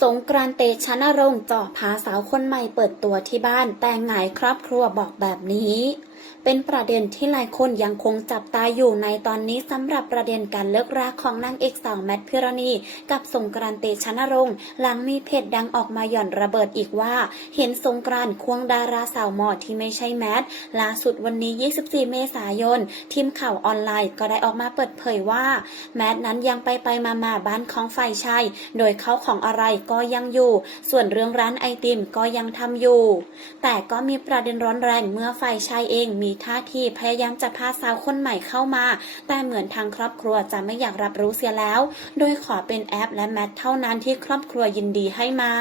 สงกรานต์เตชะนรงค์จ่อพาสาวคนใหม่เปิดตัวที่บ้านแต่งหงายครอบครัวบอกแบบนี้ เป็นประเด็นที่หลายคนยังคงจับตาอยู่ในตอนนี้สำหรับประเด็นการเลิกราของนางเอกสาวแมทพิรณี กับสงกรานเตชนรงค์หลังมีเพจดังออกมาหย่อนระเบิดอีกว่า เห็นสงกรานควงดาราสาวหมอที่ไม่ใช่แมทล่าสุดวันนี้ 24 เมษายน ทีมข่าวออนไลน์ก็ได้ออกมาเปิดเผยว่า แมทนั้นยังไปไปมามาบ้านของฝ่ายชายโดยเขาของอะไรก็ยังอยู่ ส่วนเรื่องร้านไอติมก็ยังทำอยู่ แต่ก็มีประเด็นร้อนแรงเมื่อฝ่ายชายเองงมีท่าทีพยายามจะพาสาวคนใหม่เข้ามา แต่เหมือนทางครอบครัวจะไม่อยากรับรู้เสียแล้ว โดยขอเป็นแอปและแมทเท่านั้นที่ครอบครัวยินดีให้มา